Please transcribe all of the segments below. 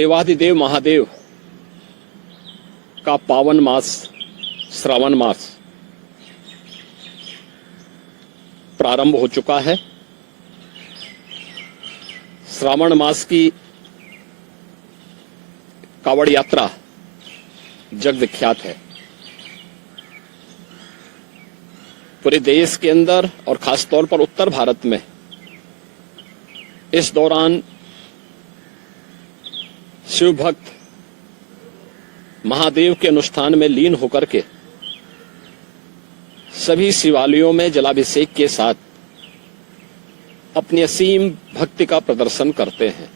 देवाधिदेव महादेव का पावन मास श्रावण मास प्रारंभ हो चुका है। श्रावण मास की कावड़ यात्रा जग विख्यात है। पूरे देश के अंदर और खास तौर पर उत्तर भारत में इस दौरान शिव भक्त महादेव के अनुष्ठान में लीन होकर के सभी शिवालयों में जलाभिषेक के साथ अपनी असीम भक्ति का प्रदर्शन करते हैं।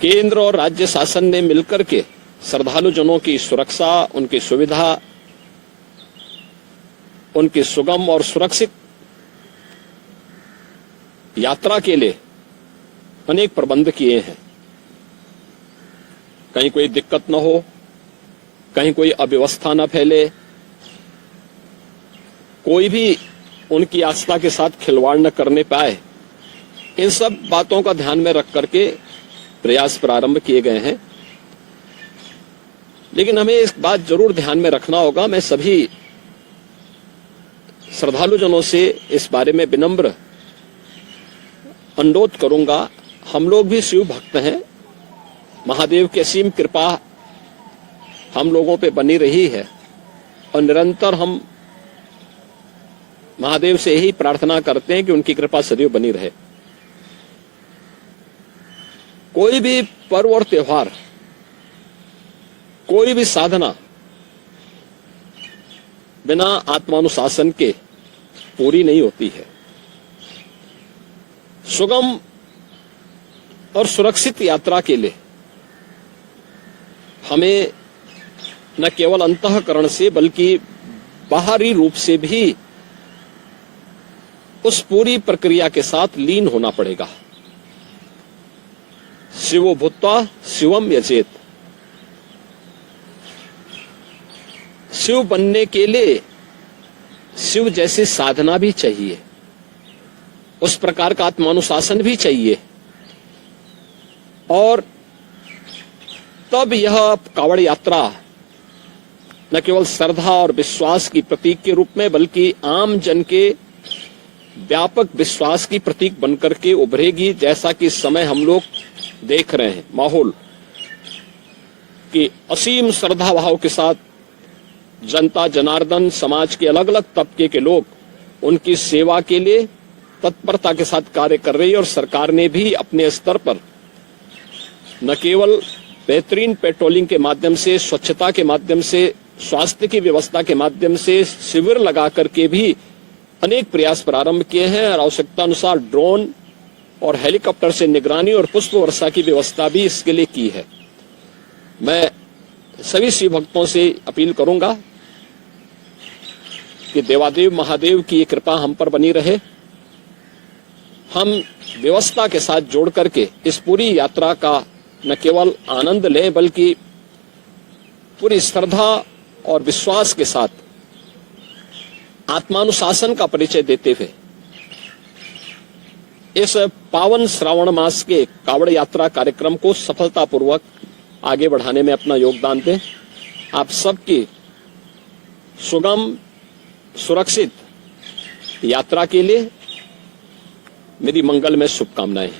केंद्र और राज्य शासन ने मिलकर के श्रद्धालु जनों की सुरक्षा, उनकी सुविधा, उनकी सुगम और सुरक्षित यात्रा के लिए अनेक प्रबंध किए हैं। कहीं कोई दिक्कत न हो, कहीं कोई अव्यवस्था न फैले, कोई भी उनकी आस्था के साथ खिलवाड़ न करने पाए, इन सब बातों का ध्यान में रख करके प्रयास प्रारंभ किए गए हैं। लेकिन हमें इस बात जरूर ध्यान में रखना होगा, मैं सभी श्रद्धालु जनों से इस बारे में विनम्र अनुरोध करूंगा। हम लोग भी शिव भक्त हैं, महादेव की असीम कृपा हम लोगों पे बनी रही है और निरंतर हम महादेव से यही प्रार्थना करते हैं कि उनकी कृपा सदैव बनी रहे। कोई भी पर्व और त्योहार, कोई भी साधना बिना आत्मानुशासन के पूरी नहीं होती है। सुगम और सुरक्षित यात्रा के लिए हमें न केवल अंतःकरण से बल्कि बाहरी रूप से भी उस पूरी प्रक्रिया के साथ लीन होना पड़ेगा। शिवो भूत्वा शिवम यजेत। शिव बनने के लिए शिव जैसी साधना भी चाहिए, उस प्रकार का आत्मानुशासन भी चाहिए, और तब यह कावड़ यात्रा न केवल श्रद्धा और विश्वास की प्रतीक के रूप में बल्कि आम जन के व्यापक विश्वास की प्रतीक बनकर के उभरेगी। जैसा कि इस समय हम लोग देख रहे हैं माहौल कि असीम श्रद्धा भाव के साथ जनता जनार्दन समाज के अलग अलग तबके के लोग उनकी सेवा के लिए तत्परता के साथ कार्य कर रही है। और सरकार ने भी अपने स्तर पर न केवल बेहतरीन पेट्रोलिंग के माध्यम से, स्वच्छता के माध्यम से, स्वास्थ्य की व्यवस्था के माध्यम से शिविर लगा करके भी अनेक प्रयास प्रारंभ किए हैं और आवश्यकता अनुसार ड्रोन और हेलीकॉप्टर से निगरानी और पुष्प वर्षा की व्यवस्था भी इसके लिए की है। मैं सभी शिव भक्तों से अपील करूंगा कि देवादेव महादेव की ये कृपा हम पर बनी रहे। हम व्यवस्था के साथ जोड़ करके इस पूरी यात्रा का न केवल आनंद लें बल्कि पूरी श्रद्धा और विश्वास के साथ आत्मानुशासन का परिचय देते हुए इस पावन श्रावण मास के कावड़ यात्रा कार्यक्रम को सफलतापूर्वक आगे बढ़ाने में अपना योगदान दें। आप सबकी सुगम सुरक्षित यात्रा के लिए मेरी मंगलमय शुभकामनाएं।